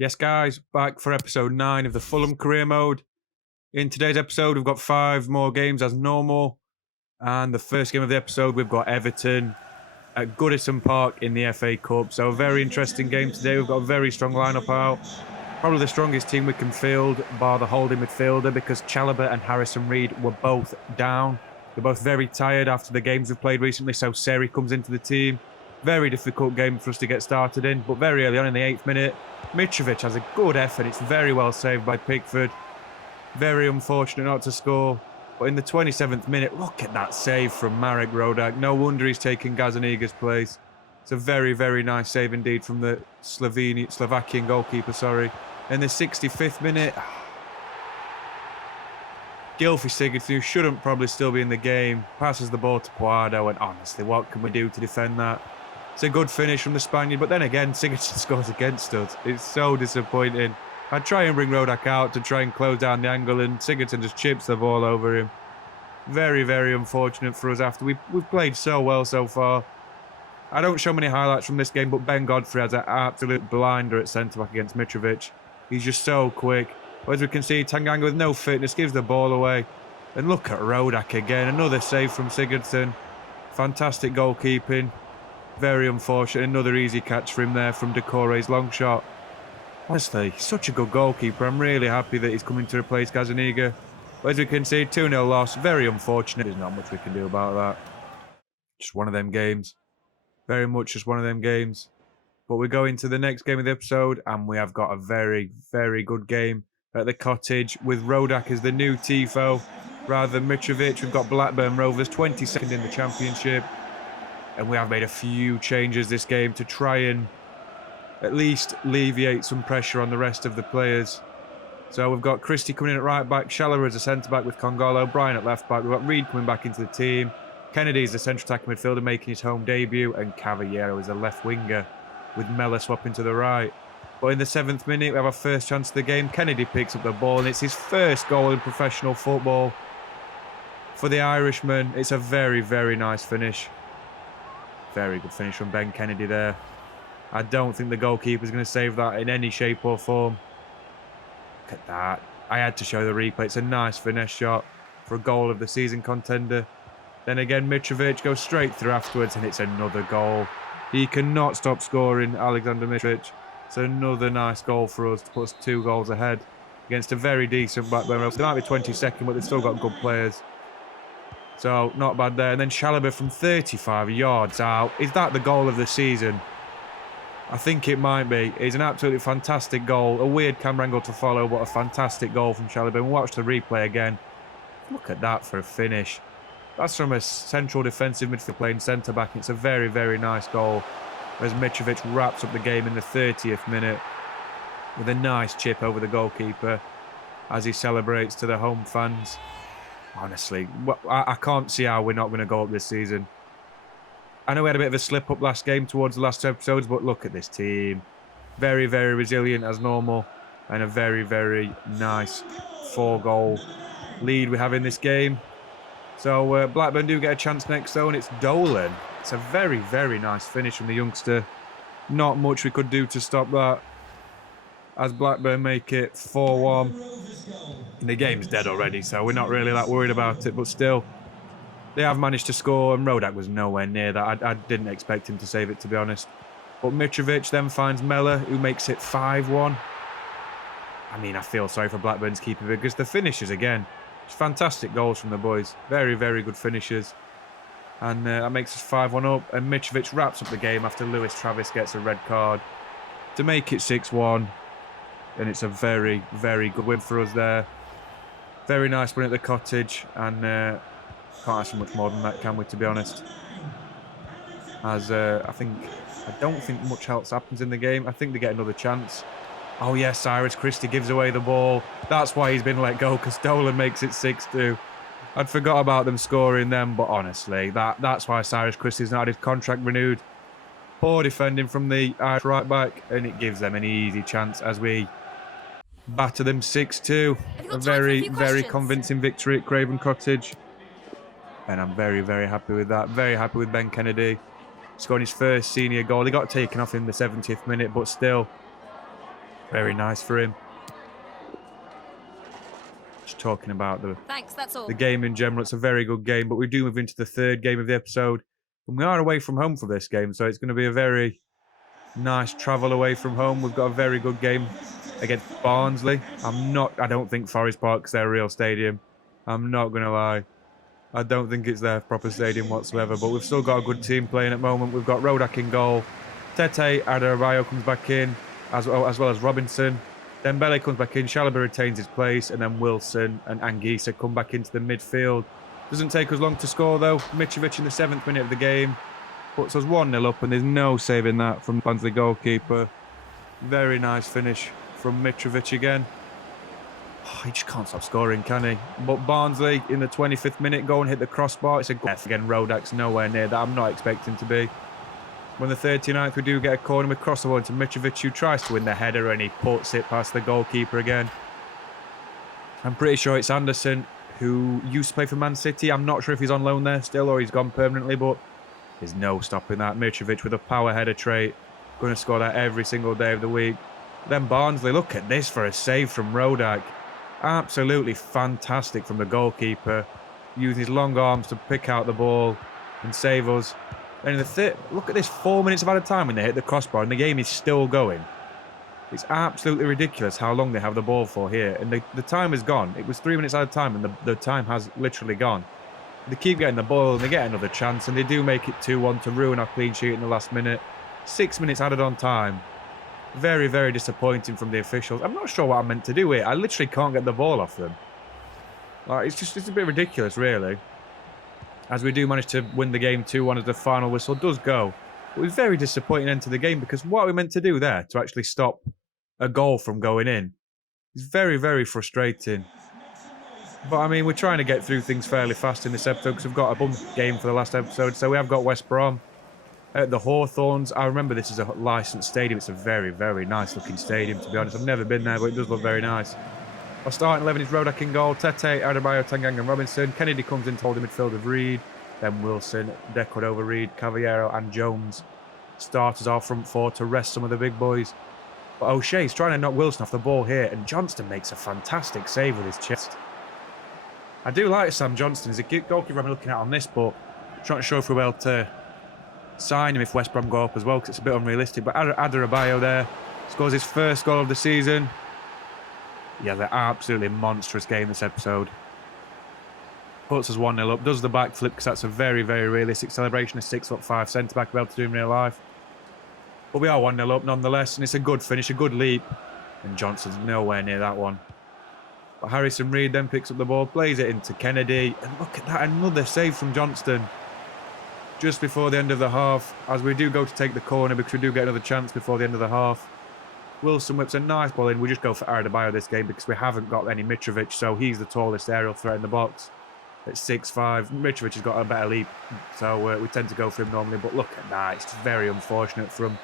Yes, guys, back for episode 9 of the Fulham career mode. In today's episode, we've got 5 more games as normal. And the first game of the episode, we've got Everton at Goodison Park in the FA Cup. So a very interesting game today. We've got a very strong lineup out. Probably the strongest team we can field, bar the holding midfielder, because Chalobah and Harrison Reed were both down. They're both very tired after the games we've played recently, so Seri comes into the team. Very difficult game for us to get started in, but very early on in the 8th minute, Mitrovic has a good effort. It's very well saved by Pickford. Very unfortunate not to score. But in the 27th minute, look at that save from Marek Rodak. No wonder he's taken Gazaniga's place. It's a very, very nice save indeed from the Slovakian goalkeeper, In the 65th minute, Gylfi Sigurdsson, who shouldn't probably still be in the game, passes the ball to Puado, and honestly, what can we do to defend that? It's a good finish from the Spaniard, but then again, Sigurdsson scores against us. It's so disappointing. I'd try and bring Rodak out to try and close down the angle, and Sigurdsson just chips the ball over him. Very, very unfortunate for us after we've played so well so far. I don't show many highlights from this game, but Ben Godfrey has an absolute blinder at centre-back against Mitrovic. He's just so quick. But as we can see, Tanganga with no fitness gives the ball away. And look at Rodak again. Another save from Sigurdsson. Fantastic goalkeeping. Very unfortunate. Another easy catch for him there from Decore's long shot. Honestly, such a good goalkeeper. I'm really happy that he's coming to replace Gazaniga. But as we can see, 2-0 loss. Very unfortunate. There's not much we can do about that. Just one of them games. Very much just one of them games. But we go into the next game of the episode, and we have got a very, very good game at the Cottage with Rodak as the new Tifo rather than Mitrovic. We've got Blackburn Rovers 22nd in the Championship, and we have made a few changes this game to try and at least alleviate some pressure on the rest of the players. So we've got Christie coming in at right back, Chalobah as a centre back with Congolo, O'Brien at left back. We've got Reed coming back into the team, Kennedy is the central attacking midfielder making his home debut, and Cavallero is a left winger with Mella swapping to the right. But in the 7th minute, we have our first chance of the game. Kennedy picks up the ball, and it's his first goal in professional football for the Irishman. It's a very, very nice finish. Very good finish from Ben Kennedy there. I don't think the goalkeeper's going to save that in any shape or form. Look at that. I had to show the replay. It's a nice finesse shot for a goal of the season contender. Then again, Mitrovic goes straight through afterwards, and it's another goal. He cannot stop scoring, Alexander Mitrovic. It's another nice goal for us to put us 2 goals ahead against a very decent Blackburn Rovers. They might be 22nd, but they've still got good players. So, not bad there. And then Chalobah from 35 yards out. Is that the goal of the season? I think it might be. It's an absolutely fantastic goal. A weird camera angle to follow, but a fantastic goal from Chalobah. And watch the replay again. Look at that for a finish. That's from a central defensive midfield playing centre-back. It's a very, very nice goal. As Mitrovic wraps up the game in the 30th minute with a nice chip over the goalkeeper as he celebrates to the home fans. Honestly, I can't see how we're not going to go up this season. I know we had a bit of a slip-up last game towards the last 2 episodes, but look at this team. Very, very resilient as normal, and a very, very nice 4-goal lead we have in this game. So Blackburn do get a chance next though, and it's Dolan. It's a very, very nice finish from the youngster. Not much we could do to stop that, as Blackburn make it 4-1. The game's dead already, so we're not really that worried about it, but still, they have managed to score, and Rodak was nowhere near that. I didn't expect him to save it, to be honest. But Mitrovic then finds Mella, who makes it 5-1. I mean, I feel sorry for Blackburn's keeper because the finishes again. Fantastic goals from the boys. Very, very good finishes. And that makes us 5-1 up. And Mitrovic wraps up the game after Lewis Travis gets a red card to make it 6-1. And it's a very, very good win for us there. Very nice win at the Cottage. And can't ask for much more than that, can we, to be honest? As I don't think much else happens in the game. I think they get another chance. Oh yes, Cyrus Christie gives away the ball. That's why he's been let go, because Dolan makes it 6-2. I'd forgot about them scoring them, but honestly, that's why Cyrus Christie's not had his contract renewed. Poor defending from the Irish right back, and it gives them an easy chance as we batter them 6-2. A very, very convincing victory at Craven Cottage. And I'm very, very happy with that. Very happy with Ben Kennedy scoring his first senior goal. He got taken off in the 70th minute, but still, Very nice for him. Just talking about Thanks, that's all. the game in general. It's a very good game, but we do move into the third game of the episode. And we are away from home for this game, so it's going to be a very nice travel away from home. We've got a very good game against Barnsley. I don't think Forest Park's their real stadium. I'm not going to lie. I don't think it's their proper stadium whatsoever, but we've still got a good team playing at the moment. We've got Rodak in goal. Tete Adebayo comes back in, as well as Robinson. Dembele comes back in, Chalobah retains his place, and then Wilson and Anguissa come back into the midfield. Doesn't take us long to score though. Mitrovic in the 7th minute of the game puts us 1-0 up, and there's no saving that from Barnsley goalkeeper. Very nice finish from Mitrovic again. Oh, he just can't stop scoring, can he? But Barnsley in the 25th minute go and hit the crossbar. It's a good again. Rodak's nowhere near that. I'm not expecting to be. When the 39th, we do get a corner. We cross the ball into Mitrovic, who tries to win the header, and he puts it past the goalkeeper again. I'm pretty sure it's Anderson, who used to play for Man City. I'm not sure if he's on loan there still or he's gone permanently, but there's no stopping that. Mitrovic with a power header trait. Going to score that every single day of the week. Then Barnsley, look at this for a save from Rodak. Absolutely fantastic from the goalkeeper. Using his long arms to pick out the ball and save us. And in the look at this, 4 minutes of added time when they hit the crossbar and the game is still going. It's absolutely ridiculous how long they have the ball for here. And the time is gone. It was 3 minutes added time and the time has literally gone. They keep getting the ball and they get another chance and they do make it 2-1 to ruin our clean sheet in the last minute. 6 minutes added on time. Very, very disappointing from the officials. I'm not sure what I'm meant to do here. I literally can't get the ball off them. Like, it's a bit ridiculous, really. As we do manage to win the game 2-1 as the final whistle does go. It was very disappointing end to the game because what are we meant to do there to actually stop a goal from going in? It's very, very frustrating. But, I mean, we're trying to get through things fairly fast in this episode because we've got a bump game for the last episode. So we have got West Brom at the Hawthorns. I remember this is a licensed stadium. It's a very, very nice looking stadium, to be honest. I've never been there, but it does look very nice. Our starting 11 is Rodak in goal, Tete, Adebayo, Tanganga and Robinson. Kennedy comes in to hold the midfield of Reed. Then Wilson, Deckwood over Reed, Cavallero and Jones. Starters our front four to rest some of the big boys. But O'Shea's trying to knock Wilson off the ball here, and Johnston makes a fantastic save with his chest. I do like Sam Johnston. He's a goalkeeper I'm looking at on this, but I'm not sure if we'll be able to sign him if West Brom go up as well, because it's a bit unrealistic. But Adebayo there scores his first goal of the season. Yeah, they're absolutely monstrous game this episode. Puts us 1-0 up, does the backflip because that's a very, very realistic celebration. A 6'5" centre-back will be able to do in real life. But we are 1-0 up nonetheless, and it's a good finish, a good leap. And Johnson's nowhere near that one. But Harrison Reed then picks up the ball, plays it into Kennedy. And look at that, another save from Johnston. Just before the end of the half, as we do go to take the corner because we do get another chance before the end of the half. Wilson whips a nice ball in. We just go for Adebayo this game because we haven't got any Mitrovic, so he's the tallest aerial threat in the box. At 6'5", Mitrovic has got a better leap, so we tend to go for him normally. But look at that, it's very unfortunate from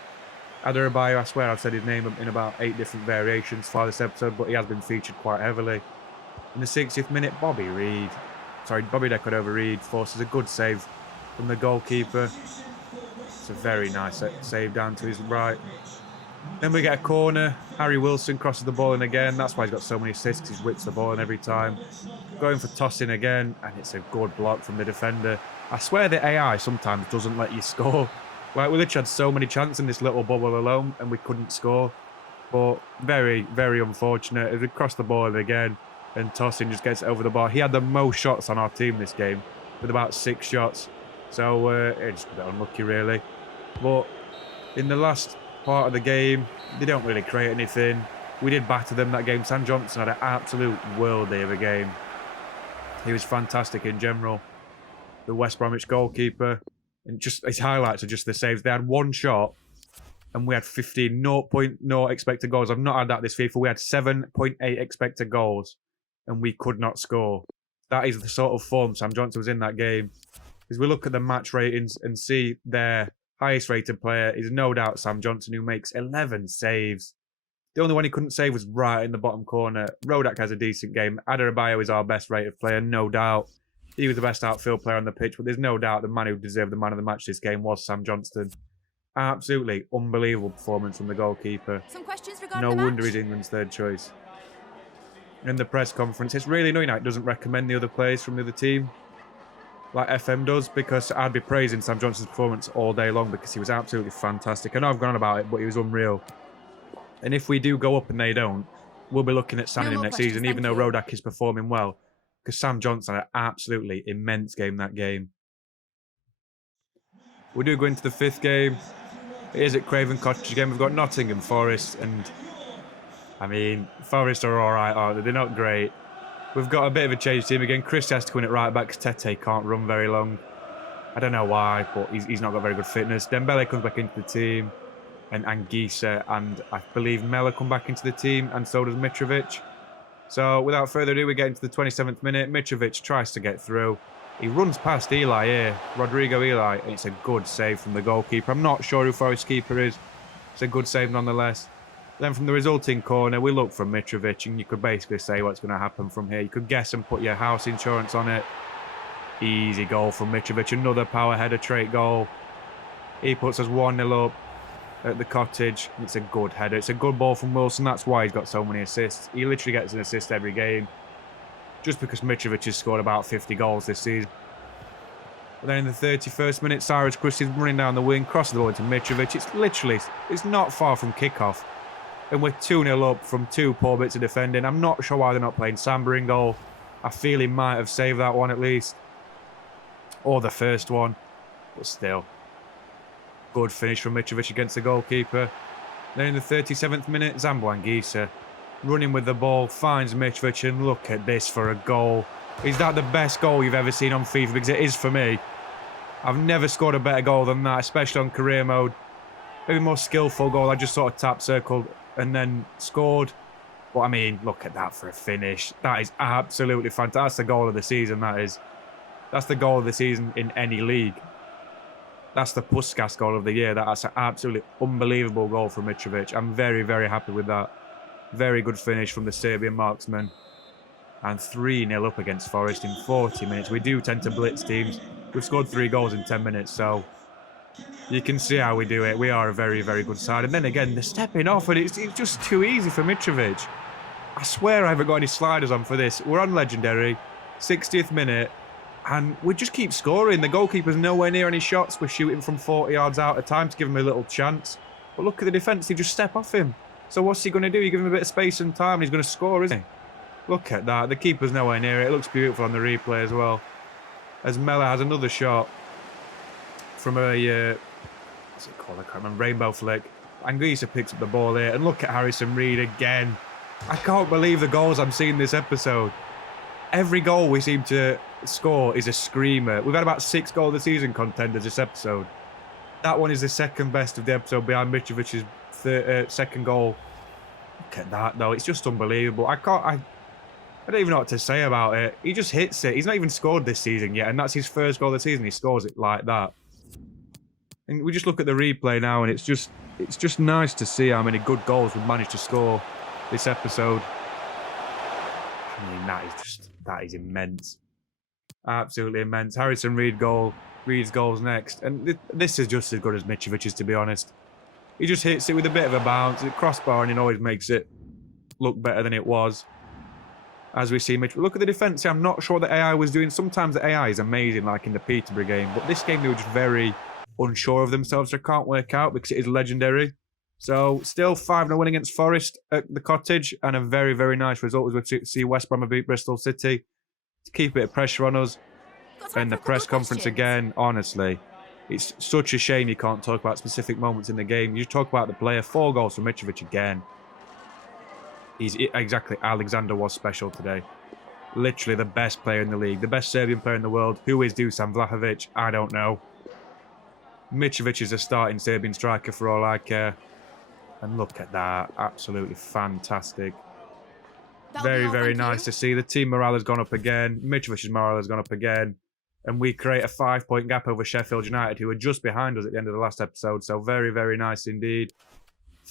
Adebayo. I swear I've said his name in about 8 different variations for this episode, but he has been featured quite heavily. In the 60th minute, Bobby Deckwood over Reed forces a good save from the goalkeeper. It's a very nice save down to his right. Then we get a corner. Harry Wilson crosses the ball in again. That's why he's got so many assists. He whips the ball in every time. Going for tossing again, and it's a good block from the defender. I swear the AI sometimes doesn't let you score. Like, we literally had so many chances in this little bubble alone, and we couldn't score. But very, very unfortunate. As we cross the ball in again, and tossing just gets it over the bar. He had the most shots on our team this game, with about 6 shots. So it's just a bit unlucky, really. But in the last part of the game, they don't really create anything. We did batter them that game. Sam Johnson had an absolute worldie of a game. He was fantastic in general. The West Bromwich goalkeeper, and just his highlights are just the saves. They had 1 shot and we had 15, 0.0 expected goals. I've not had that this FIFA. We had 7.8 expected goals and we could not score. That is the sort of form Sam Johnson was in that game. As we look at the match ratings and see their highest rated player is no doubt Sam Johnson, who makes 11 saves. The only one he couldn't save was right in the bottom corner. Rodak has a decent game. Adebayo is our best rated player, no doubt. He was the best outfield player on the pitch, but there's no doubt the man who deserved the man of the match this game was Sam Johnston. Absolutely unbelievable performance from the goalkeeper. Some questions regarding No the match? wonder he's England's third choice. In the press conference, it's really annoying how it doesn't recommend the other players from the other team like FM does, because I'd be praising Sam Johnson's performance all day long because he was absolutely fantastic. I know I've gone on about it, but he was unreal. And if we do go up and they don't, we'll be looking at signing him next season, even though Rodak is performing well. Because Sam Johnson had an absolutely immense game that game. We do go into the fifth game. It is at Craven Cottage again. We've got Nottingham Forest, and I mean, Forest are all right, aren't they? They're not great. We've got a bit of a change team again. Chris has to win it right back because Tete can't run very long. I don't know why, but he's not got very good fitness. Dembele comes back into the team, and Anguissa and I believe Mela come back into the team, and so does Mitrovic. So without further ado, we get into the 27th minute. Mitrovic tries to get through. He runs past Eli here, Rodrigo Eli, and it's a good save from the goalkeeper. I'm not sure who Forest's keeper is. It's a good save nonetheless. Then from the resulting corner, we look for Mitrovic, and you could basically say what's going to happen from here. You could guess and put your house insurance on it. Easy goal from Mitrovic, another power header trait goal. He puts us 1-0 up at the Cottage. It's a good header. It's a good ball from Wilson. That's why he's got so many assists. He literally gets an assist every game, just because Mitrovic has scored about 50 goals this season. But then in the 31st minute, Cyrus Christie's running down the wing, crosses the ball into Mitrovic. It's not far from kickoff. And we're 2-0 up from two poor bits of defending. I'm not sure why they're not playing Samba in goal. I feel he might have saved that one at least. Or the first one. But still. Good finish from Mitrovic against the goalkeeper. Then in the 37th minute, Zambo Anguissa running with the ball, finds Mitrovic, and look at this for a goal. Is that the best goal you've ever seen on FIFA? Because it is for me. I've never scored a better goal than that, especially on career mode. Maybe more skillful goal. I just sort of tap circled and then scored. But I mean, look at that for a finish. That is absolutely fantastic. That's the goal of the season, that is. That's the goal of the season in any league. That's the Puskas goal of the year. That's an absolutely unbelievable goal from Mitrovic. I'm very, very happy with that. Very good finish from the Serbian marksman. And 3-0 up against Forest in 40 minutes. We do tend to blitz teams. We've scored 3 goals in 10 minutes, so you can see how we do it. We are a very, very good side. And then again, the stepping off, and it's just too easy for Mitrovic. I swear I haven't got any sliders on for this. We're on Legendary, 60th minute, and we just keep scoring. The goalkeeper's nowhere near any shots. We're shooting from 40 yards out at time to give him a little chance. But look at the defence, they just step off him. So what's he going to do? You give him a bit of space and time, and he's going to score, isn't he? Look at that. The keeper's nowhere near it. It looks beautiful on the replay as well. As Mela has another shot from a, what's it called? I can't remember. Rainbow flick. Anguissa picks up the ball here. And look at Harrison Reed again. I can't believe the goals I'm seeing this episode. Every goal we seem to score is a screamer. We've had about 6 goal of the season contenders this episode. That one is the second best of the episode behind Mitrovic's second goal. Look at that, though. It's just unbelievable. I don't even know what to say about it. He just hits it. He's not even scored this season yet, and that's his first goal of the season. He scores it like that. And we just look at the replay now, and it's just nice to see how many good goals we've managed to score this episode. I mean, that is immense. Absolutely immense. Harrison Reed goal. Reed's goal's next. And this is just as good as Mitrovic's, to be honest. He just hits it with a bit of a bounce. It's a crossbar, and it always makes it look better than it was. As we see Mitch, look at the defence. I'm not sure what the AI was doing. Sometimes the AI is amazing, like in the Peterborough game. But this game, they were just very unsure of themselves. So I can't work out because it is legendary. So still 5-0 win against Forest at the Cottage. And a very, very nice result as we see West Brom beat Bristol City to keep a bit of pressure on us. And the press conference again, honestly, it's such a shame you can't talk about specific moments in the game. You talk about the player. 4 goals from Mitrovic again. He's exactly, Alexander was special today. Literally the best player in the league. The best Serbian player in the world. Who is Dusan Vlahovic? I don't know. Mitrovic is a starting Serbian striker for all I care. And look at that. Absolutely fantastic. Very, very nice to see. The team morale has gone up again. Mitrovic's morale has gone up again. And we create a 5-point gap over Sheffield United, who were just behind us at the end of the last episode. So very, very nice indeed.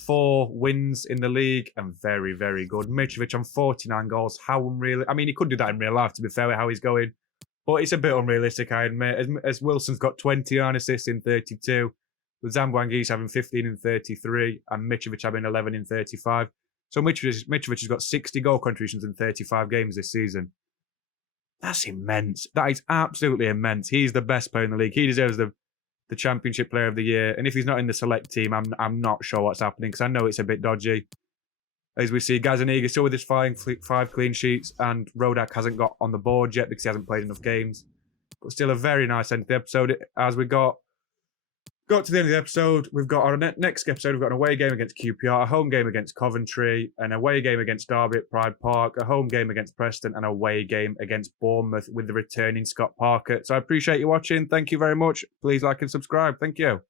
4 wins in the league and very, very good. Mitrovic on 49 goals. How unreal. I mean, he could do that in real life, to be fair, with how he's going. But it's a bit unrealistic, I admit. As Wilson's got 29 assists in 32. with Zamboanguis having 15 and 33 and Mitrovic having 11 and 35. So Mitrovic has got 60 goal contributions in 35 games this season. That's immense. That is absolutely immense. He's the best player in the league. He deserves the Championship Player of the Year. And if he's not in the select team, I'm not sure what's happening because I know it's a bit dodgy. As we see, Gazaniga still with his 5 clean sheets, and Rodak hasn't got on the board yet because he hasn't played enough games. But still a very nice end to the episode. As we got to the end of the episode, we've got our next episode, we've got an away game against QPR, a home game against Coventry, an away game against Derby at Pride Park, a home game against Preston, and an away game against Bournemouth with the returning Scott Parker. So I appreciate you watching. Thank you very much. Please like and subscribe. Thank you.